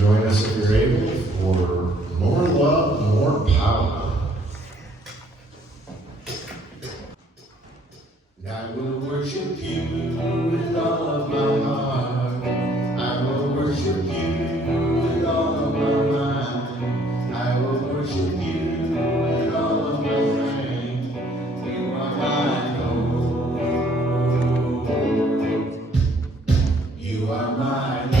join us if you're able for More Love, More Power. I will worship you with all of my heart. I will worship you with all of my mind. I will worship you with all of my strength. You are my Lord. You are my Lord.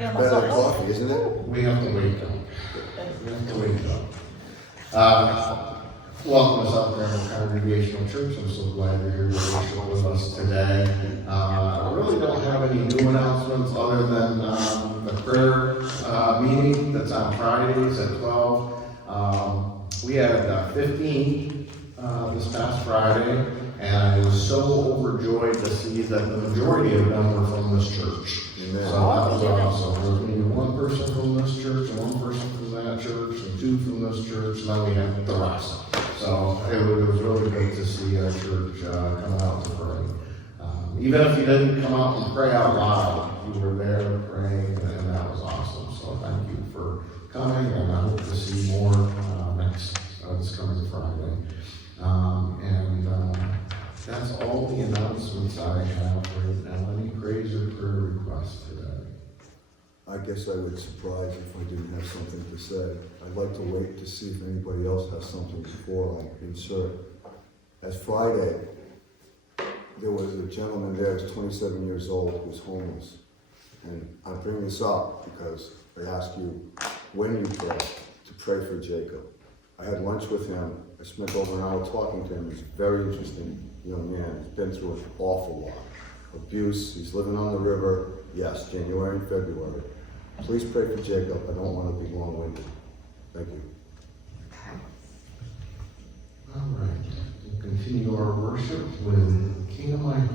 Better coffee, isn't it? We have to wait though. Welcome to South Granville Congregational Church. I'm so glad you're here to worship with us today. I really don't have any new announcements other than the prayer meeting that's on Fridays at 12. We had 15 this past Friday, and I was so overjoyed to see that the majority of them were from this church. Amen. So that was awesome. There was maybe one person from this church, and one person from that church, and two from this church, and then we had the rest. So it was really great to see our church come out to pray. Even if you didn't come out and pray out loud, you were there praying, and that was awesome. So thank you for coming, and I hope to see more this coming Friday. That's all the announcements I have right now. Any praise or prayer requests today? I guess I would surprise if I didn't have something to say. I'd like to wait to see if anybody else has something before I insert. As Friday, there was a gentleman there who was 27 years old who was homeless. And I bring this up because I ask you, when you pray, to pray for Jacob. I had lunch with him. I spent over an hour talking to him. He's a very interesting young man. He's been through an awful lot. Abuse, he's living on the river. Yes, January and February. Please pray for Jacob. I don't want to be long-winded. Thank you. All right. We'll continue our worship with King of My Heart.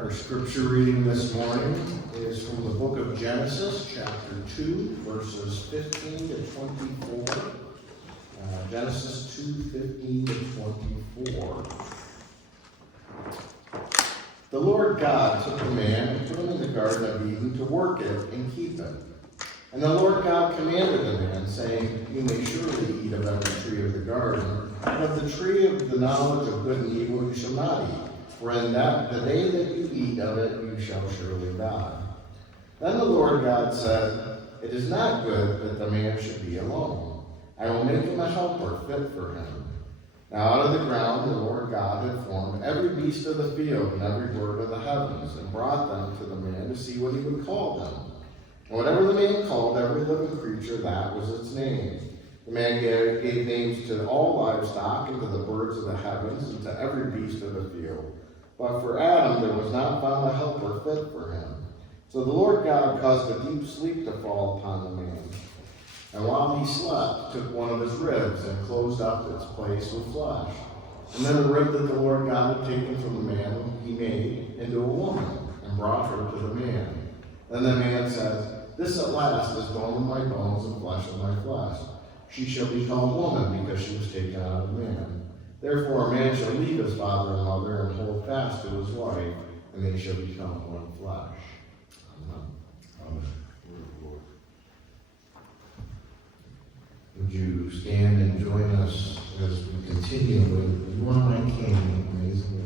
Our scripture reading this morning is from the book of Genesis, chapter 2, verses 15 to 24. Genesis 2:15 to 24. The Lord God took the man and put him in the Garden of Eden to work it and keep it. And the Lord God commanded the man, saying, You may surely eat of every tree of the garden, but of the tree of the knowledge of good and evil you shall not eat. For in the day that you eat of it, you shall surely die. Then the Lord God said, It is not good that the man should be alone. I will make him a helper fit for him. Now out of the ground the Lord God had formed every beast of the field and every bird of the heavens, and brought them to the man to see what he would call them. And whatever the man called every living creature, that was its name. The man gave names to all livestock, and to the birds of the heavens, and to every beast of the field. But for Adam there was not found a helper fit for him. So the Lord God caused a deep sleep to fall upon the man. And while he slept, took one of his ribs and closed up its place with flesh. And then the rib that the Lord God had taken from the man he made into a woman, and brought her to the man. Then the man said, This at last is bone of my bones and flesh of my flesh. She shall be called woman, because she was taken out of man. Therefore a man shall leave his father and mother, and hold fast to his wife, and they shall become one flesh. Amen. Amen. Would you stand and join us as we continue with You Are My King, amazingly.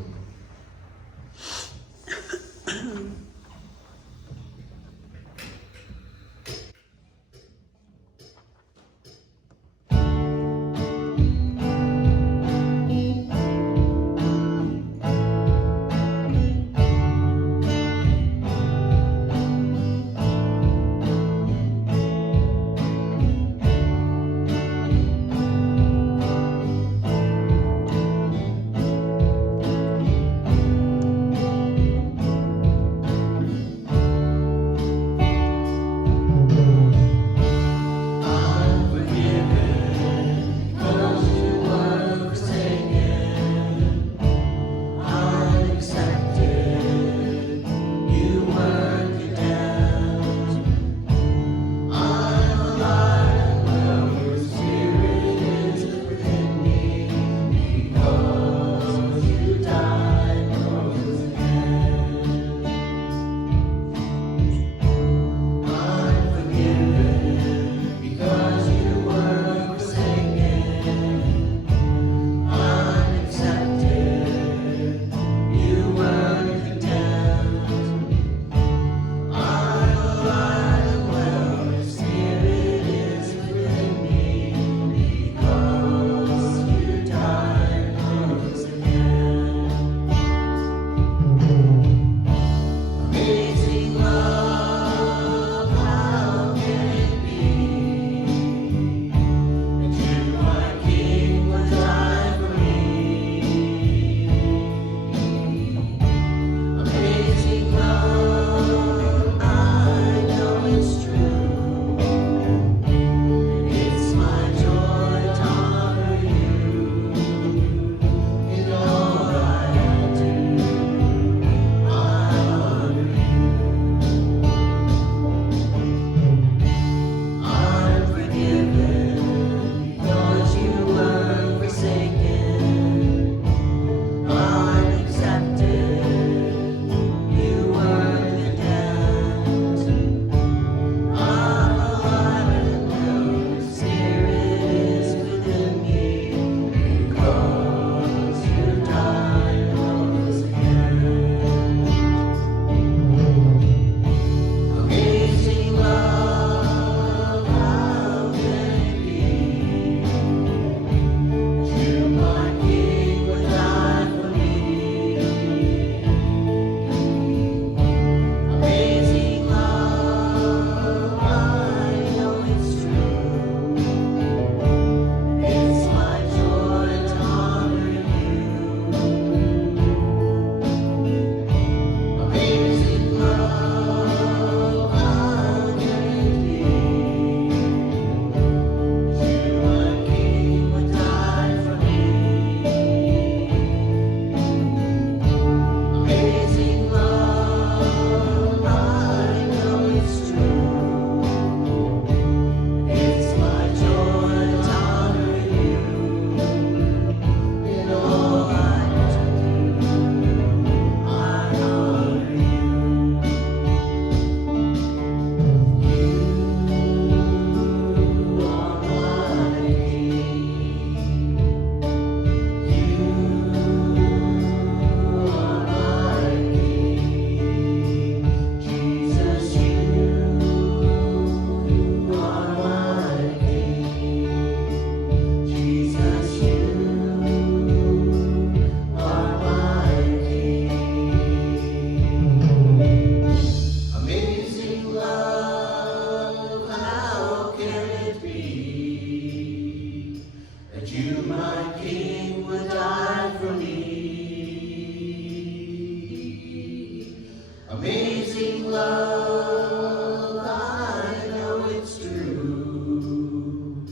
Amazing love, I know it's true.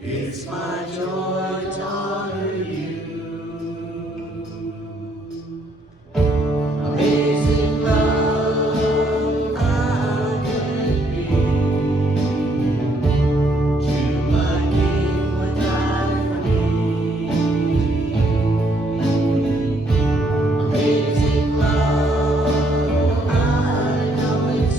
It's my joy to honor you. Amazing love, I can be. To my King would die for me. Amazing love, I know it's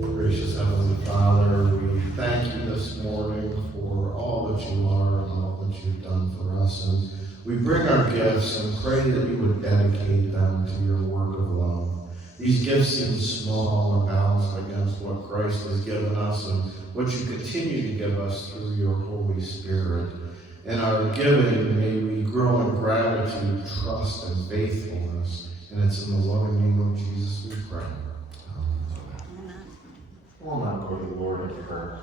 Gracious Heavenly Father, we thank you this morning for all that you are and all that you've done for us. And we bring our gifts and pray that you would dedicate them to your work of love. These gifts seem small and balanced against what Christ has given us and what you continue to give us through your Holy Spirit. In our giving, may we grow in gratitude, trust, and faithfulness. And it's in the loving name of Jesus we pray. We'll now go to the Lord in prayer.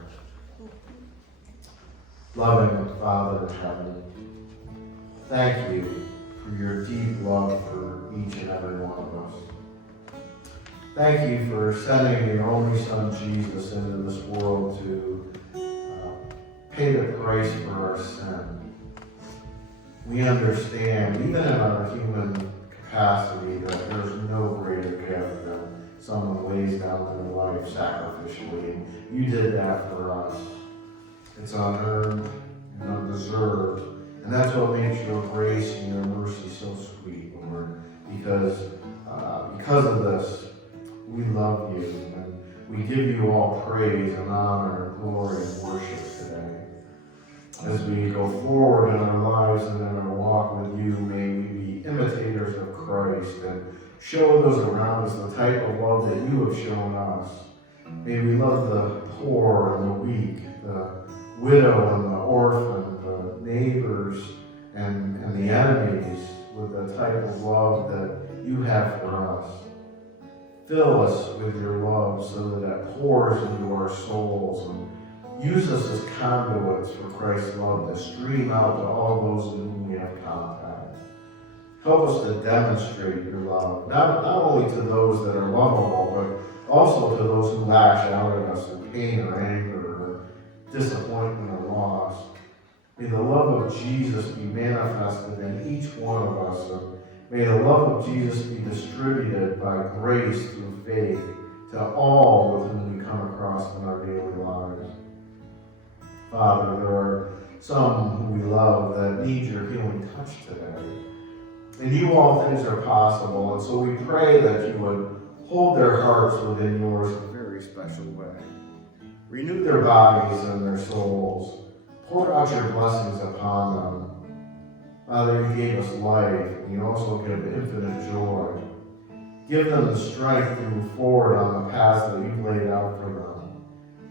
Loving Father in heaven, thank you for your deep love for each and every one of us. Thank you for sending your only Son Jesus into this world to pay the price for our sin. We understand, even in our human capacity, that there's no greater gift than someone lays down their life sacrificially. You did that for us. It's unearned and undeserved. And that's what makes your grace and your mercy so sweet, Lord. Because of this, we love you. And we give you all praise and honor and glory and worship today. As we go forward in our lives and in our walk with you, may we be imitators of Christ and show those around us the type of love that you have shown us. May we love the poor and the weak, the widow and the orphan, the neighbors and the enemies with the type of love that you have for us. Fill us with your love so that it pours into our souls, and use us as conduits for Christ's love to stream out to all those in whom we have contact. Help us to demonstrate your love, not only to those that are lovable, but also to those who lash out at us in pain or anger or disappointment or loss. May the love of Jesus be manifested in each one of us, and may the love of Jesus be distributed by grace through faith to all with whom we come across in our daily lives. Father, there are some who we love that need your healing touch today. In you all things are possible, and so we pray that you would hold their hearts within yours in a very special way. Renew their bodies and their souls. Pour out your blessings upon them. Father, you gave us life, and you also give infinite joy. Give them the strength to move forward on the paths that you've laid out for them.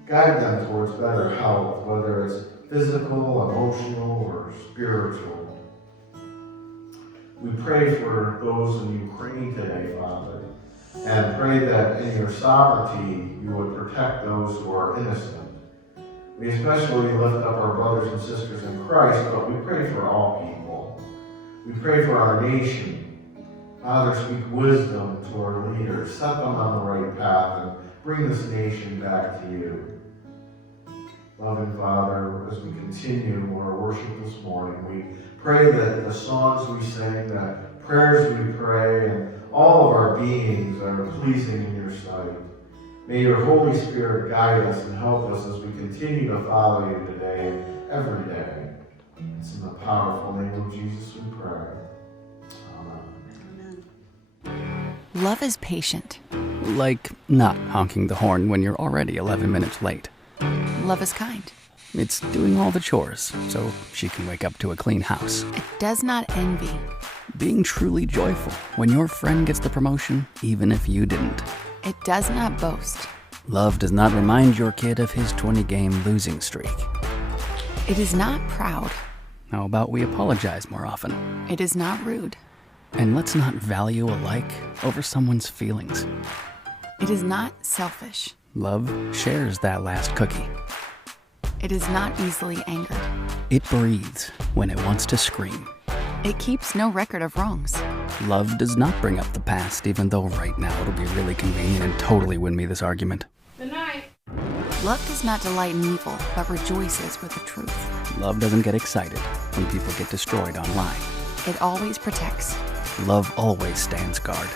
Guide them towards better health, whether it's physical, emotional, or spiritual. We pray for those in Ukraine today, Father, and pray that in your sovereignty you would protect those who are innocent. We especially lift up our brothers and sisters in Christ, but we pray for all people. We pray for our nation. Father, speak wisdom to our leaders. Set them on the right path and bring this nation back to you. Loving Father, as we continue our worship this morning, we pray that the songs we sing, the prayers we pray, and all of our beings are pleasing in your sight. May your Holy Spirit guide us and help us as we continue to follow you today and every day. It's in the powerful name of Jesus we pray. Amen. Love is patient. Like not honking the horn when you're already 11 minutes late. Love is kind. It's doing all the chores so she can wake up to a clean house. It does not envy. Being truly joyful when your friend gets the promotion, even if you didn't. It does not boast. Love does not remind your kid of his 20-game losing streak. It is not proud. How about we apologize more often? It is not rude. And let's not value a like over someone's feelings. It is not selfish. Love shares that last cookie. It is not easily angered. It breathes when it wants to scream. It keeps no record of wrongs. Love does not bring up the past, even though right now it'll be really convenient and totally win me this argument. Good night. Love does not delight in evil, but rejoices with the truth. Love doesn't get excited when people get destroyed online. It always protects. Love always stands guard.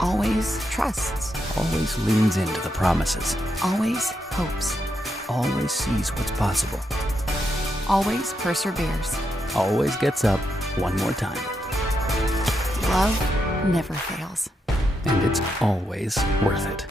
Always trusts. Always leans into the promises. Always hopes. Always sees what's possible. Always perseveres. Always gets up one more time. Love never fails. And it's always worth it.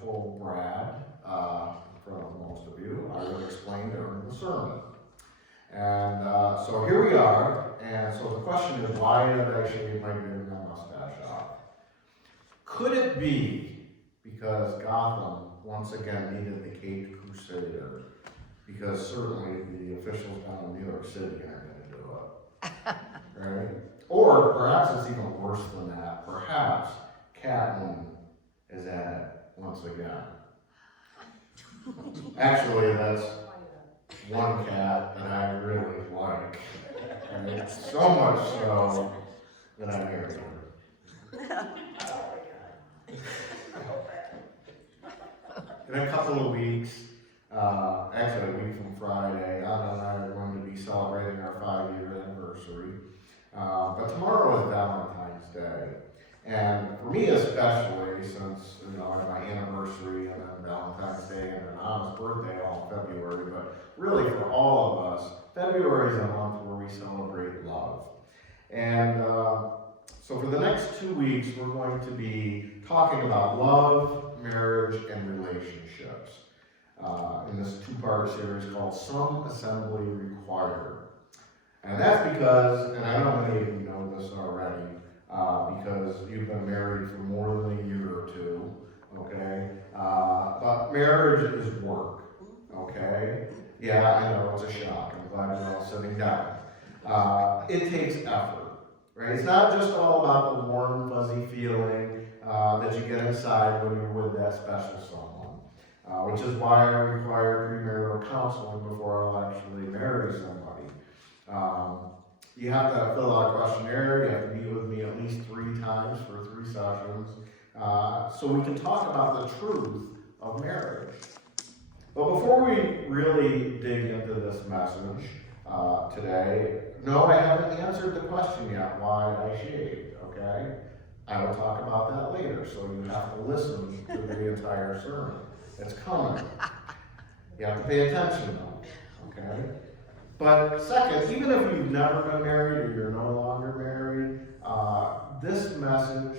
told Brad, in front of most of you, I would explain during the sermon. And so here we are, and so the question is, why did I shave my beard and my mustache off? Could it be because Gotham once again needed the Caped Crusader? Because certainly the officials down in New York City aren't going to do it. Right? Or perhaps it's even worse than that. Perhaps Catwoman is at it once again. Actually, that's one cat that I really like. And it's so much so that I married her. In a couple of weeks, actually a week from Friday, Anna and I are going to be celebrating our 5-year anniversary. But tomorrow is Valentine's Day. And for me especially, since I have my anniversary and then Valentine's Day and then Anna's birthday all in February, but really for all of us, February is a month where we celebrate love. And so for the next 2 weeks, we're going to be talking about love, marriage, and relationships in this 2-part series called Some Assembly Required. And that's because, and I know many of you know this already, because you've been married for more than a year or two, okay? But marriage is work, okay? Yeah, I know, it's a shock. I'm glad you're all sitting down. It takes effort, right? It's not just all about the warm, fuzzy feeling that you get inside when you're with that special someone, which is why I require premarital counseling before I'll actually marry somebody. You have to fill out a questionnaire, you have to meet with me at least 3 times for 3 sessions, so we can talk about the truth of marriage. But before we really dig into this message today, no, I haven't answered the question yet why I shaved, okay? I will talk about that later, so you have to listen to the entire sermon. It's coming. You have to pay attention though, okay? But second, even if you've never been married or you're no longer married, this message,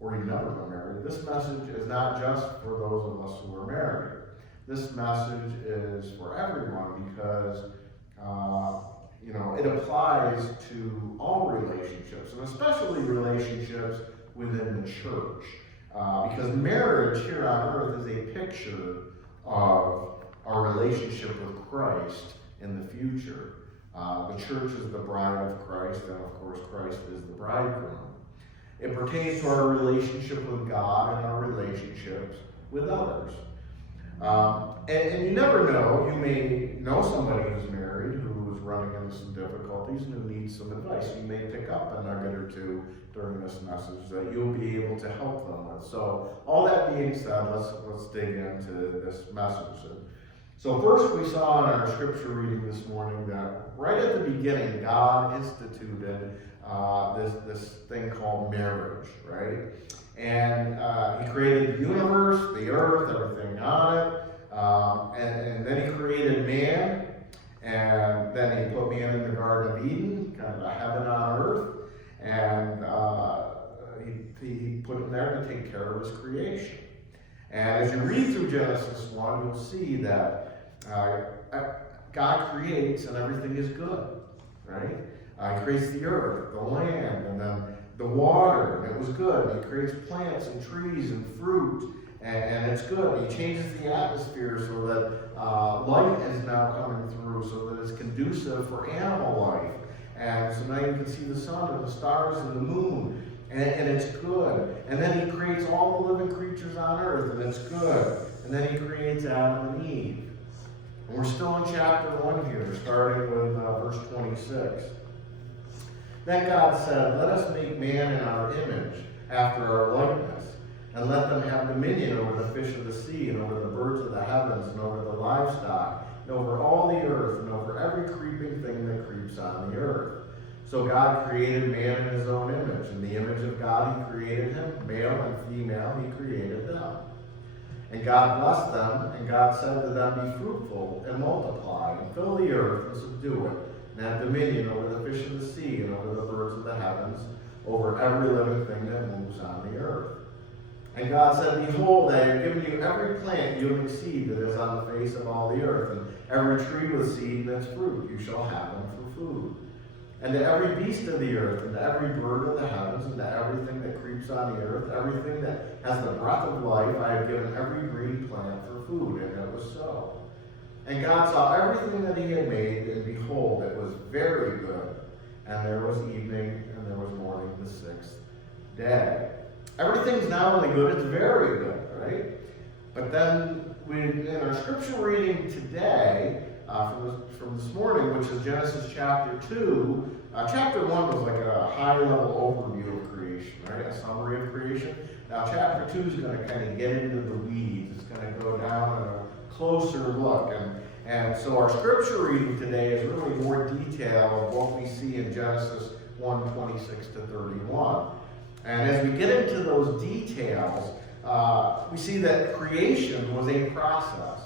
or you've never been married, this message is not just for those of us who are married. This message is for everyone because, it applies to all relationships, and especially relationships within the church. Because marriage here on earth is a picture of our relationship with Christ in the future. The church is the bride of Christ, and of course Christ is the bridegroom. It pertains to our relationship with God and our relationships with others. And you never know, you may know somebody who's married who is running into some difficulties and who needs some advice. You may pick up a nugget or two during this message that you'll be able to help them with. So all that being said, let's dig into this message. So first we saw in our scripture reading this morning that right at the beginning, God instituted this thing called marriage, right? And he created the universe, the earth, everything on it. And then he created man, and then he put man in the Garden of Eden, kind of a heaven on earth, and he put him there to take care of his creation. And as you read through Genesis 1, you'll see that God creates and everything is good, right? He creates the earth, the land, and then the water, and it was good. And he creates plants and trees and fruit, and it's good. He changes the atmosphere so that light is now coming through so that it's conducive for animal life. And so now you can see the sun and the stars and the moon, and it's good. And then he creates all the living creatures on earth, and it's good. And then he creates Adam and Eve. And we're still in chapter 1 here, starting with verse 26. Then God said, "Let us make man in our image, after our likeness, and let them have dominion over the fish of the sea, and over the birds of the heavens, and over the livestock, and over all the earth, and over every creeping thing that creeps on the earth." So God created man in his own image. In the image of God he created him, male and female he created them. And God blessed them, and God said to them, "Be fruitful and multiply, and fill the earth and subdue it, and have dominion over the fish of the sea, and over the birds of the heavens, over every living thing that moves on the earth." And God said, behold, I have given you every plant yielding seed that is on the face of all the earth, and every tree with seed in its fruit. You shall have them for food. And to every beast of the earth, and to every bird of the heavens, and to everything that creeps on the earth, everything that has the breath of life, I have given every green plant for food. And it was so. And God saw everything that he had made, and behold, it was very good. And there was evening, and there was morning, the sixth day. Everything's not only good, it's very good, right? But then in our scripture reading today, from this morning, which is Genesis chapter 2, chapter 1 was like a high-level overview of creation, right? A summary of creation. Now chapter 2 is going to kind of get into the weeds. It's going to go down in a closer look. And so our scripture reading today is really more detail of what we see in Genesis 1:26 to 31. And as we get into those details, we see that creation was a process,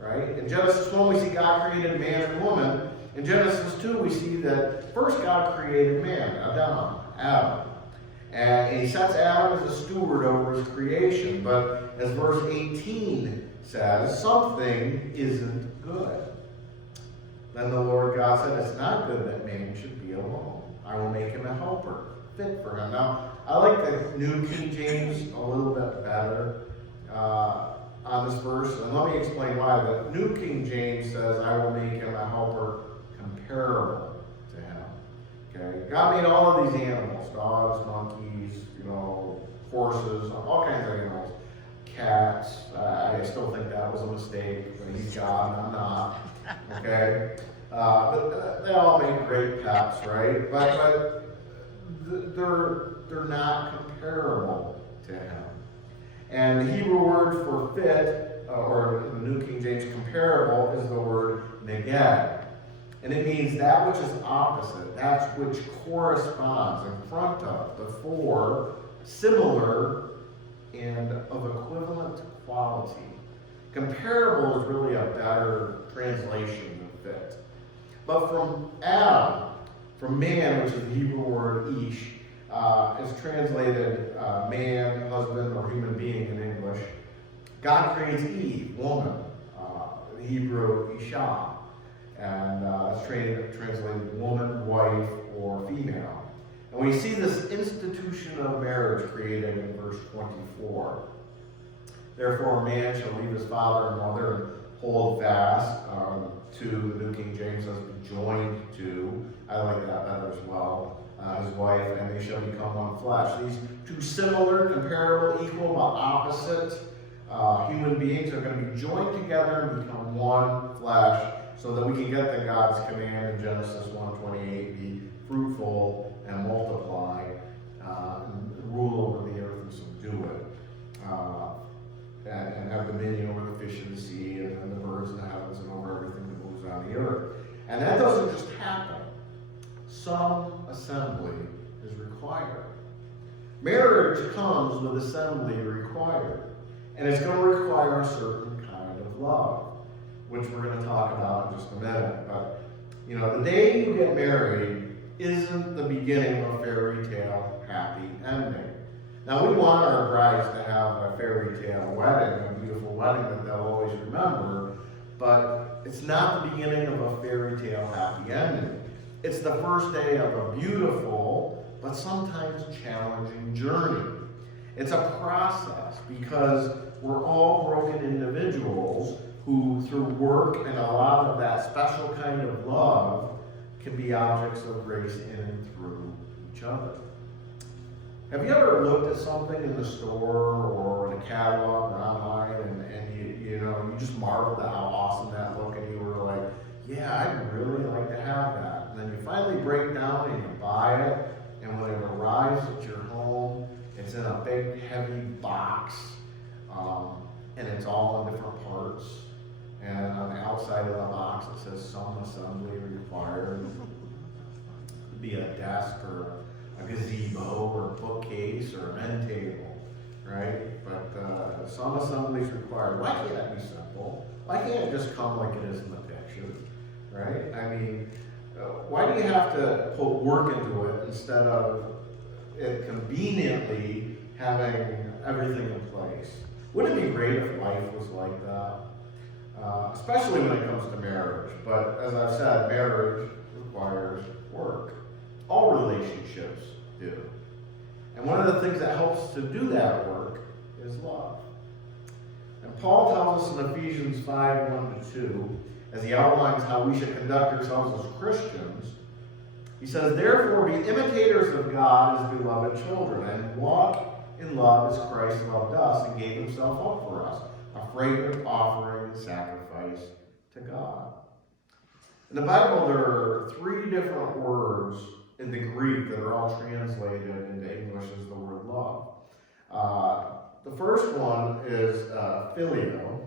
right? In Genesis 1, we see God created man and woman. In Genesis 2, we see that first God created man, Adam. And he sets Adam as a steward over his creation. But as verse 18 says, something isn't good. Then the Lord God said, it's not good that man should be alone. I will make him a helper fit for him. Now, I like the New King James a little bit better on this verse, and let me explain why. The New King James says, I will make him a helper comparable to him. Okay? God made all of these animals, dogs, monkeys, horses, all kinds of animals, cats. I still think that was a mistake. He's God and I'm not. Okay? But they all make great pets, right? But they're not comparable to him. And the Hebrew word for fit, or in the New King James comparable, is the word neged. And it means that which is opposite, that which corresponds, in front of, before, similar, and of equivalent quality. Comparable is really a better translation than fit. But from Adam, from man, which is the Hebrew word ish, is translated man, husband, or human being in English. God creates Eve, woman, the Hebrew isha, and it's translated woman, wife, or female. And we see this institution of marriage created in verse 24. Therefore, a man shall leave his father and mother and hold fast to, the New King James says, be joined to. I like that better as well. His wife, and they shall become one flesh. These two similar, comparable, equal, but opposite human beings are going to be joined together and become one flesh, so that we can get the God's command in Genesis 1:28, be fruitful and multiply, and rule over the earth and subdue it, and have dominion over the fish of the sea and the birds in the heavens and over everything that moves on the earth. And that doesn't just happen. Some assembly is required. Marriage comes with assembly required. And it's going to require a certain kind of love, which we're going to talk about in just a minute. But, the day you get married isn't the beginning of a fairy tale happy ending. Now, we want our brides to have a fairy tale wedding, a beautiful wedding that they'll always remember, but it's not the beginning of a fairy tale happy ending. It's the first day of a beautiful, but sometimes challenging journey. It's a process because we're all broken individuals who, through work and a lot of that special kind of love, can be objects of grace in and through each other. Have you ever looked at something in the store or in a catalog or online and you just marveled at how awesome that looked, and you were like, yeah, I'd really like to have that. And then you finally break down and you buy it, and when it arrives at your home, it's in a big, heavy box, and it's all in different parts. And on the outside of the box, it says some assembly required. It could be a desk or a gazebo or a bookcase or an end table, right? But some assembly is required. Why can't it be simple? Why can't it just come like it is in the picture, right? I mean, why do you have to put work into it instead of it conveniently having everything in place. Wouldn't it be great if life was like that? Especially when it comes to marriage. But as I've said, marriage requires work. All relationships do. And one of the things that helps to do that work is love. And Paul tells us in Ephesians 5:1-2, as he outlines how we should conduct ourselves as Christians, he says, "Therefore be imitators of God as beloved children, and walk in love as Christ loved us and gave himself up for us, a fragrant offering and sacrifice to God." In the Bible, there are 3 different words in the Greek that are all translated into English as the word love. The first one is phileo,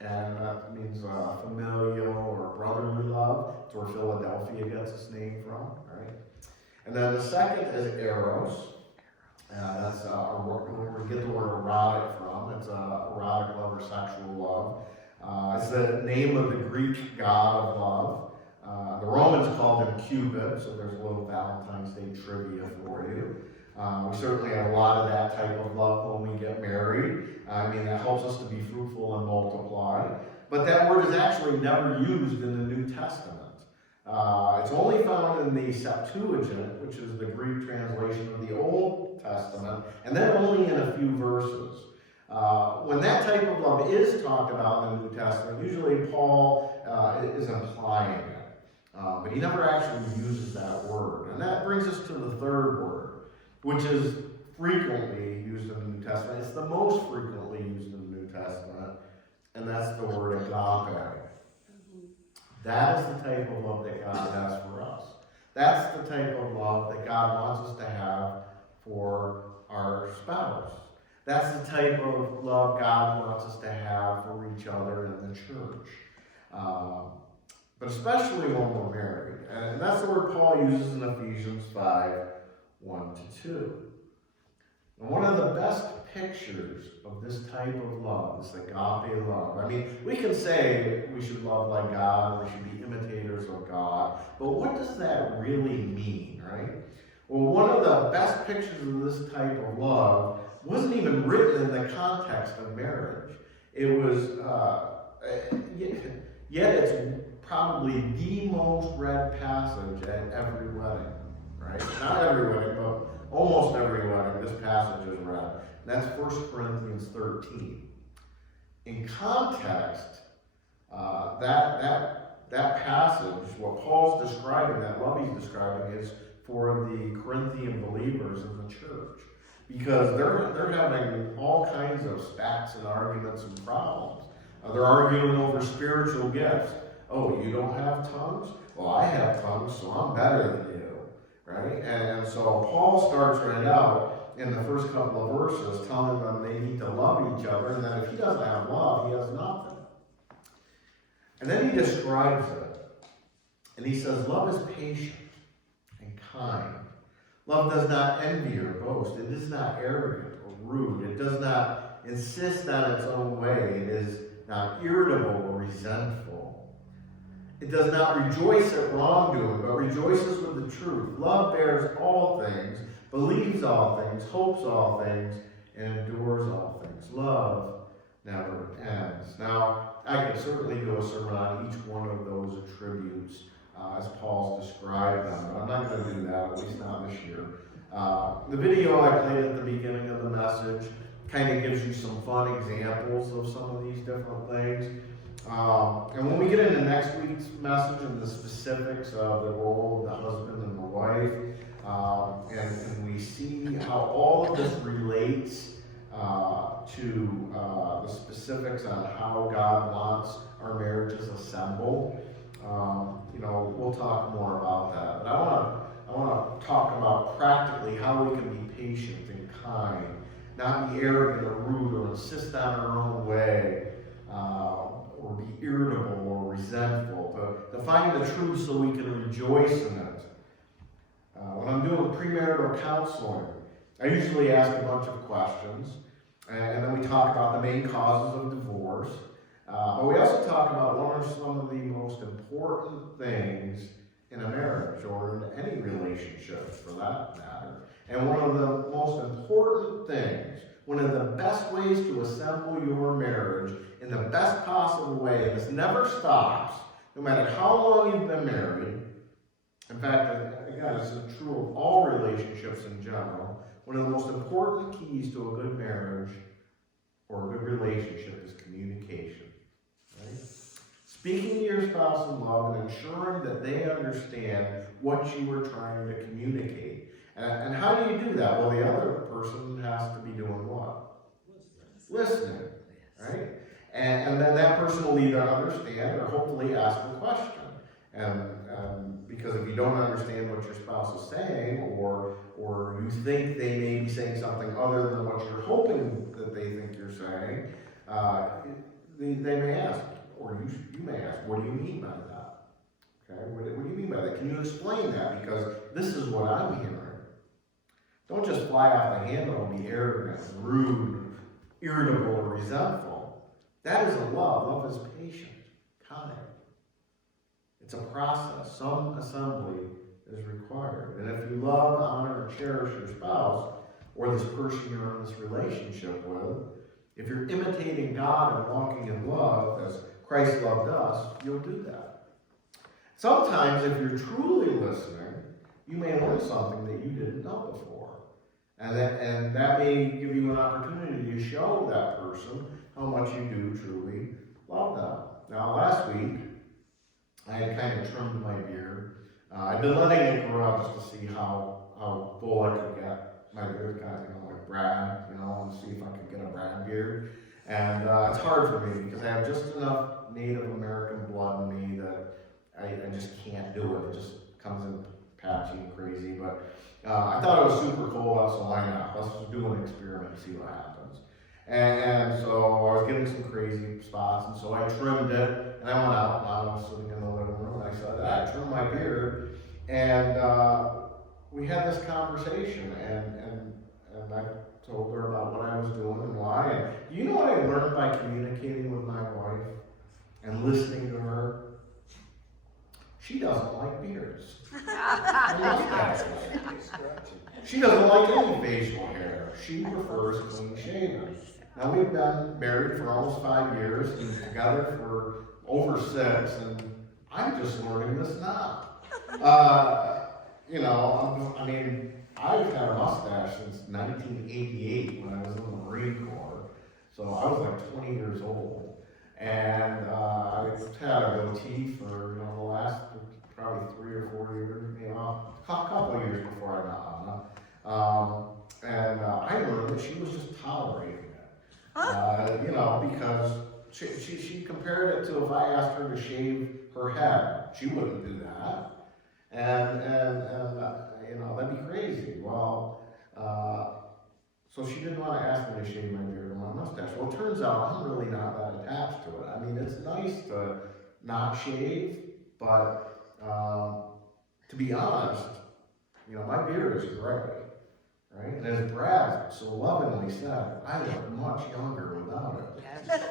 and that means familial or brotherly love. It's where Philadelphia gets its name from, right? And then the second is eros. That's where we get the word erotic from. It's erotic love or sexual love. It's the name of the Greek god of love. The Romans called him Cupid, so there's a little Valentine's Day trivia for you. We certainly have a lot of that type of love when we get married. I mean, that helps us to be fruitful and multiply. But that word is actually never used in the New Testament. It's only found in the Septuagint, which is the Greek translation of the Old Testament, and then only in a few verses. When that type of love is talked about in the New Testament, usually Paul is implying it. But he never actually uses that word. And that brings us to the third word, which is frequently used in the New Testament. It's the most frequently used in the New Testament, and that's the word agape. That is the type of love that God has for us. That's the type of love that God wants us to have for our spouse. That's the type of love God wants us to have for each other in the church. But especially when we're married. And that's the word Paul uses in Ephesians 5:1-2. And one of the best pictures of this type of love, this agape love, I mean, we can say we should love like God, we should be imitators of God, but what does that really mean, right? Well, one of the best pictures of this type of love wasn't even written in the context of marriage. It was, yet it's probably the most read passage at every wedding, right? Not every wedding, but almost every wedding this passage is read. And that's 1 Corinthians 13. In context, that passage, what Paul's describing, that love he's describing, is for the Corinthian believers in the church. Because they're having all kinds of spats and arguments and problems. They're arguing over spiritual gifts. Oh, you don't have tongues? Well, I have tongues, so I'm better than you, right? And so Paul starts right out in the first couple of verses telling them they need to love each other, and that if he doesn't have love, he has nothing. And then he describes it, and he says, love is patient and kind. Love does not envy or boast. It is not arrogant or rude. It does not insist on its own way. It is not irritable or resentful. It does not rejoice at wrongdoing, but rejoices with the truth. Love bears all things, believes all things, hopes all things, and endures all things. Love never ends. Now, I could certainly do a sermon on each one of those attributes as Paul's described them, but I'm not going to do that, at least not this year. The video I played at the beginning of the message kind of gives you some fun examples of some of these different things. And when we get into next week's message and the specifics of the role of the husband and the wife, and we see how all of this relates to the specifics on how God wants our marriages assembled, we'll talk more about that. But I want to talk about practically how we can be patient and kind, not be arrogant or rude or insist on our own way, or be irritable or resentful, to find the truth so we can rejoice in it. When I'm doing premarital counseling, I usually ask a bunch of questions, and then we talk about the main causes of divorce. But we also talk about what are some of the most important things in a marriage or in any relationship for that matter. And one of the most important things one of the best ways to assemble your marriage in the best possible way, and this never stops, no matter how long you've been married. In fact, again, this is true of all relationships in general. One of the most important keys to a good marriage or a good relationship is communication. Right? Speaking to your spouse in love and ensuring that they understand what you are trying to communicate. And how do you do that? Well, the other person has to be doing what? Listening, right? And then that person will either understand or hopefully ask a question. And because if you don't understand what your spouse is saying, or you think they may be saying something other than what you're hoping that they think you're saying, they may ask, or you may ask, what do you mean by that? Okay, what do you mean by that? Can you explain that? Because this is what I'm hearing. Don't just fly off the handle and be arrogant, rude, irritable, or resentful. That isn't love. Love is patient, kind. It's a process. Some assembly is required. And if you love, honor, and cherish your spouse, or this person you're in this relationship with, if you're imitating God and walking in love as Christ loved us, you'll do that. Sometimes, if you're truly listening, you may learn something that you didn't know before. And that may give you an opportunity to show that person how much you do truly love them. Now, last week, I had kind of trimmed my beard. I've been letting it grow out just to see how full I could get my beard, kind of, like Brad, and see if I could get a Brad beard. And it's hard for me because I have just enough Native American blood in me that I just can't do it. It just comes in patchy and crazy. But I thought it was super cool, so why not? Let's just do an experiment and see what happens. And so I was getting some crazy spots, and so I trimmed it, and I went out, and I was sitting in the living room, and I said, I trimmed my beard, and we had this conversation, and I told her about what I was doing and why. And you know what I learned by communicating with my wife and listening to her? She doesn't like beards. She doesn't like any facial hair. She prefers clean shaven. Now, we've been married for almost 5 years and together for over 6, and I'm just learning this now. I've had a mustache since 1988 when I was in the Marine Corps. So I was like 20 years old. And I've had a goatee for the last probably 3 or 4 years, a couple of years before I got Anna. And I learned that she was just tolerating it. Because she compared it to if I asked her to shave her head, she wouldn't do that. And that'd be crazy. Well, so she didn't want to ask me to shave my beard or my mustache. Well, it turns out I'm really not that attached to it. I mean, it's nice to not shave, but to be honest, my beard is gray, right? And as Brad so lovingly said, I look much younger without it.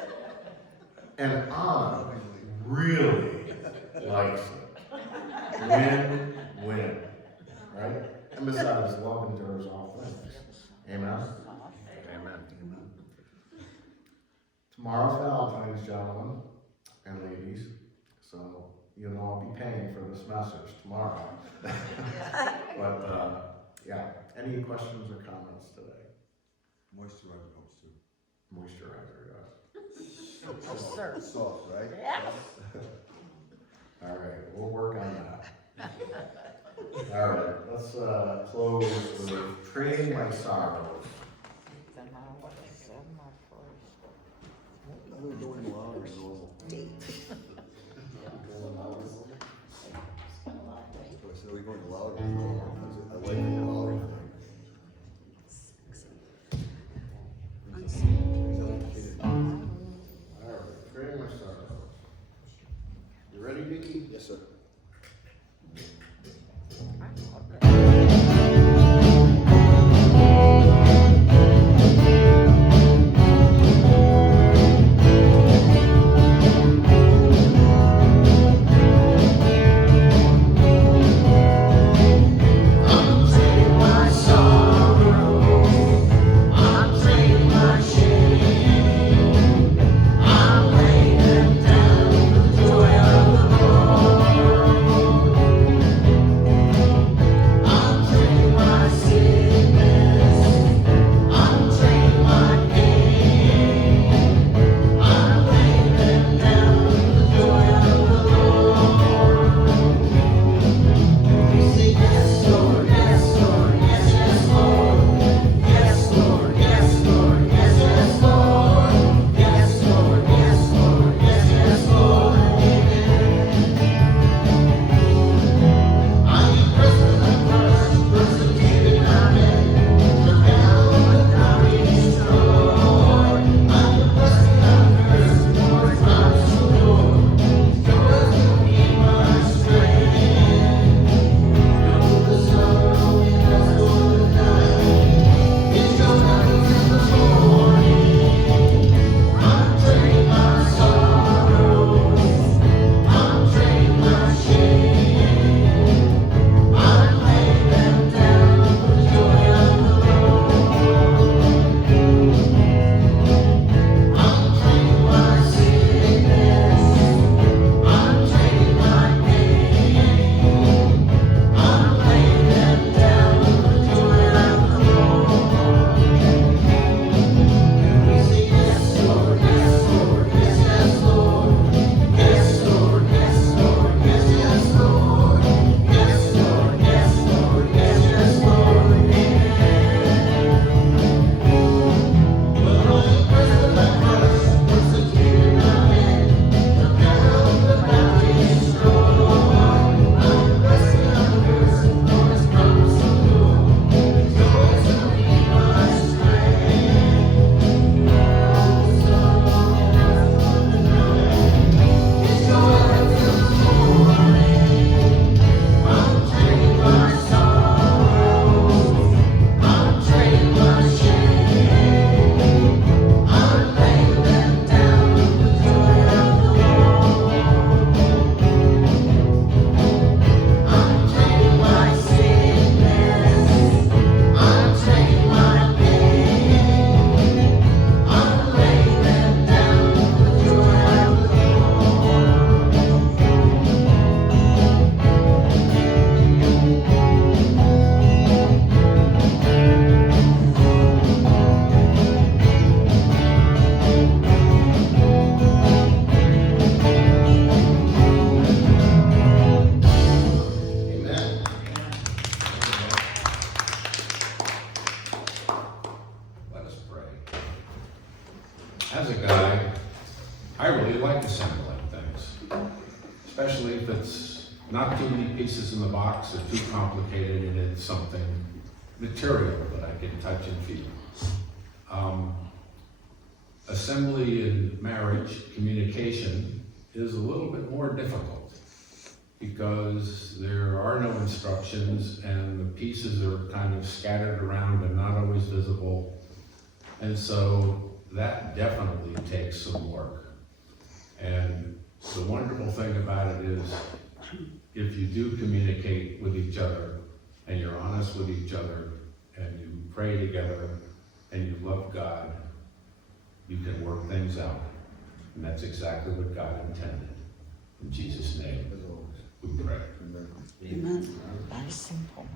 And Anna really likes it. Win, right? And besides, love endures all things. Amen? Amen. Tomorrow's Valentine's, gentlemen and ladies, so I'll be paying for this message tomorrow. But, any questions or comments today? Moisturizer helps too. Moisturizer, yes. Yes, sir. Soft, right? Yes. All right, we'll work on that. All right, let's close with Trading My Sorrows. We're going louder than normal. I said we're going louder than normal. I like the louder thing. All right, Trading My Sorrows. You ready, Vicky? Yes, sir. as a guy, I really like assembling things, especially if it's not too many pieces in the box or too complicated and it's something material that I can touch and feel. Assembly in marriage, communication, is a little bit more difficult because there are no instructions and the pieces are kind of scattered around and not always visible. And so that definitely takes some work. And the wonderful thing about it is if you do communicate with each other and you're honest with each other and you pray together and you love God, you can work things out. And that's exactly what God intended. In Jesus' name, As always. we pray. Amen. Amen. Very simple.